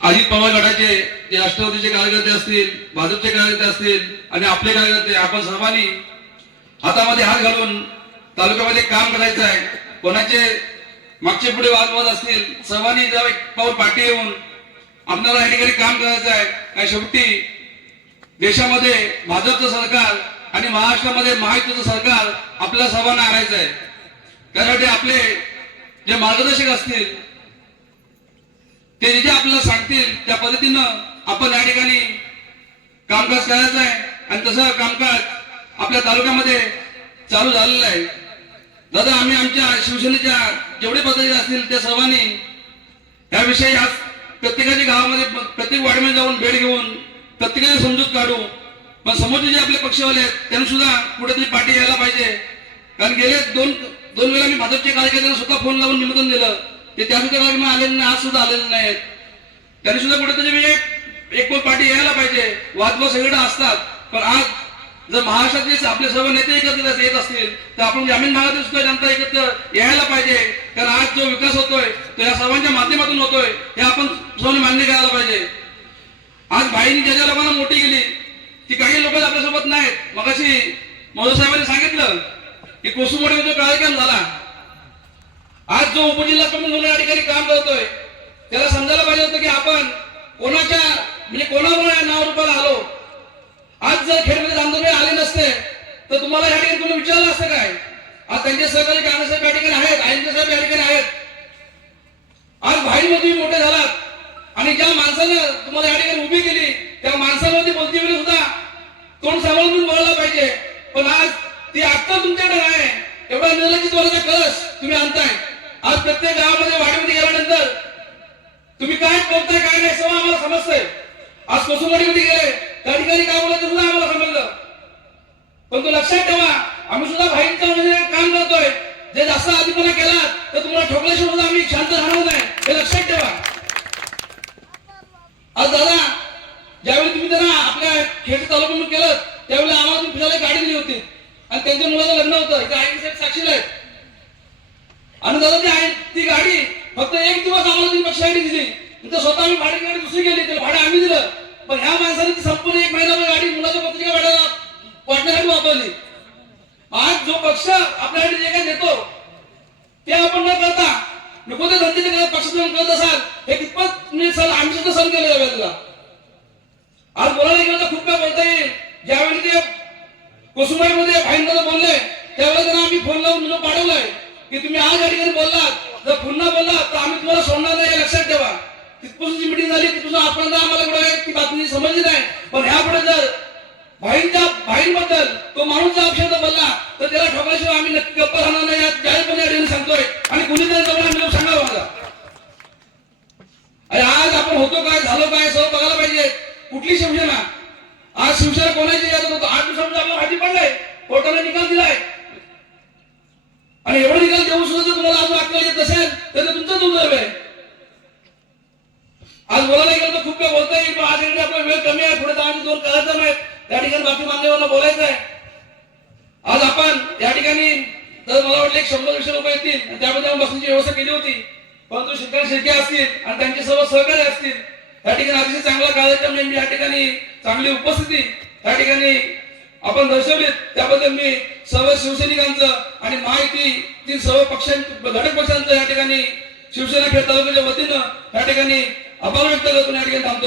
अजित पवार गटाचे जे राष्ट्रवादीचे कार्यकर्ते असतील भाजपचे कार्यकर्ते असतील आणि आपले कार्यकर्ते आपण सर्वांनी हातामध्ये हात घालून तालुक्यामध्ये काम करायचं आहे. कोणाचे मागचे पुढे वादवाद असतील सर्वांनी जर एक पाऊल पाठी येऊन आपल्याला या ठिकाणी काम करायचं आहे. आणि शेवटी देशामध्ये भाजपचं सरकार आणि महाराष्ट्रामध्ये महायुतीचं सरकार आपल्या सर्वांना आणायचं आहे. त्यासाठी आपले जे मार्गदर्शक असतील ते जे आपल्याला सांगतील त्या पद्धतीनं आपण या ठिकाणी कामकाज करायचं आहे. आणि तसं कामकाज आपल्या तालुक्यामध्ये चालू झालेलं आहे. दादा आम्ही आमच्या शिवसेनेच्या जेवढे पद्धती असतील त्या सर्वांनी याविषयी आज प्रत्येकाच्या गावामध्ये प्रत्येक वाडमध्ये जाऊन भेट घेऊन प्रत्येकाची समजूत काढू पण समोरचे जे आपले पक्षवाले आहेत त्यांनी सुद्धा कुठेतरी पाठी यायला पाहिजे. कारण गेले दोन दोन वेळा मी भाजपच्या कार्यकर्त्यांना स्वतः फोन लावून निमंत्रण दिलं. ते त्या सुद्धा आलेले नाही आज सुद्धा आलेले नाहीत. त्यांनी सुद्धा कुठेतरी म्हणजे एक एक पाठी यायला पाहिजे. वादवा सगळीकडे असतात. पण आज जर महाराष्ट्रातले आपले सर्व नेते एकत्र येत असतील तर आपण ग्रामीण भागातील सुद्धा जनता एकत्र यायला पाहिजे. कारण आज जो विकास होतोय तो या सर्वांच्या माध्यमातून होतोय हे आपण सर्वांनी मान्य करायला पाहिजे. आज भाईनी ज्या ज्या लोकांना मोठी गेली ती काही लोक आपल्यासोबत नाहीत. मगाशी मोदय साहेबांनी सांगितलं की कोसुमोडीमध्ये कार्यक्रम झाला आज जो उपजिल्हा प्रमुख म्हणून या ठिकाणी काम करतोय त्याला समजायला पाहिजे होतं की आपण कोणाच्या म्हणजे कोणामुळे या नाव आलो आज जर खेडमध्ये रामदेव आले नसते तर तुम्हाला या ठिकाणी कोणी विचारलं असतं काय? आज त्यांचे सहकारी कांग्रेस या ठिकाणी आहेत आयंद साहेब या ठिकाणी आहेत. आज भाईमध्ये तुम्ही मोठे झालात. आणि ज्या माणसानं तुम्हाला या ठिकाणी उभी केली त्या माणसामध्ये बोलती वेळी सुद्धा तोंड सांभाळून वळला पाहिजे. पण आज ती आत्ता तुमच्याकडे आहे. एवढा निर्लज्जित वर्गाचा कळस तुम्ही आणताय. आज प्रत्येक गावामध्ये वाडीमध्ये गेल्यानंतर तुम्ही काय बोलताय काय नाही सगळं आम्हाला समजतंय. आज कोसुंबडीमध्ये गेले त्या ठिकाणी काय बोलायचं सुद्धा आम्हाला समजलं. पण तो लक्षात ठेवा आम्ही सुद्धा भाईंचं म्हणजे काम करतोय. जे जास्त आधीपणा केला तर तुम्हाला ठोकल्याशिवाय सुद्धा आम्ही शांत राहणार नाही. हे लक्षात ठेवा. आज दादा ज्यावेळी तुम्ही त्यांना आपल्या खेड म्हणून केलं त्यावेळी आम्हाला तुम्ही फिरायला गाडी दिली होती. आणि त्यांच्या मुलाचं लग्न होतं. इथे आई साहेब साक्षीला आहेत आणि दादा जी आहे ती गाडी फक्त एक दिवस आम्हाला ती पक्षासाठी दिली. नंतर स्वतः आम्ही भाडे गाडी दुसरी गेली त्याला भाडं आम्ही दिलं. पण ह्या माणसाने ती संपूर्ण एक महिनाभर गाडी मुलाच्या पत्रिका भाड्याला वाटण्यासाठी वापरली. आज जो पक्ष आपल्यासाठी जे काही देतो ते आपण न करता नको ते धंदे करत पक्ष तुम्ही करत असाल हे कितपत तुम्ही सर आम्ही सुद्धा सण केलं त्यावेळेला आज बोलायला गेलं तर खूप काय बोलता येईल. ज्यावेळी ते कोसुबाईमध्ये भाईंदाला बोलले त्यावेळेला त्यांना आम्ही फोन लावून निरोप पाठवलाय. की तुम्ही आज या ठिकाणी बोललात जर पुन्हा बोललात तर आम्ही तुम्हाला सोडणार नाही लक्षात ठेवा. तिथपासून मिटिंग झाली तिथपासून आपण आम्हाला कुठे ती बातमी समजली नाही. पण ह्यापुढे जर भाईंच्या भाईंबद्दल तो माणूस जर अपशब्द बोलला तर त्याला ठोकल्याशिवाय आम्ही नक्की गप्प राहणार नाही यात जाहीरपणे या ठिकाणी सांगतोय. आणि कुणीतरी जवळ आम्ही सांगावं मला अरे आज आपण होतो काय झालो काय सर्व बघायला पाहिजे. कुठली शिवसेना? आज शिवसेना कोणाची याद होतो आठ दिवसामध्ये आपल्याला माहिती पडलंय. कोर्टाने निकाल दिला आणि एवढं निकाल देऊन सुद्धा जर तुम्हाला अजून अक्कल येत नसेल तर ते तुमचं दुर्दैव आहे आज बोलायला गेलं तर खूप काय बोलता येईल पण आज इकडे आपला वेळ कमी आहे पुढे जाऊन दोन कळत आहेत त्या ठिकाणी बाकी मान्यवरांना बोलायचं आहे. आज आपण या ठिकाणी तर मला वाटलं एक शंभर विषय लोक येतील त्यामध्ये आपण बसण्याची व्यवस्था केली होती. परंतु शिक्षण शेळके असतील आणि त्यांचे सर्व सहकारी असतील त्या ठिकाणी अतिशय चांगला कार्यक्रम नेहमी या ठिकाणी चांगली उपस्थिती त्या ठिकाणी आपण दर्शवलीत. त्याबद्दल मी सर्व शिवसैनिकांचं आणि माहिती सर्व पक्षांचं घटक पक्षांचं या ठिकाणी शिवसेना खेळ तालुक्याच्या वतीनं या ठिकाणी अपार व्यक्त करतो. या ठिकाणी थांबतो.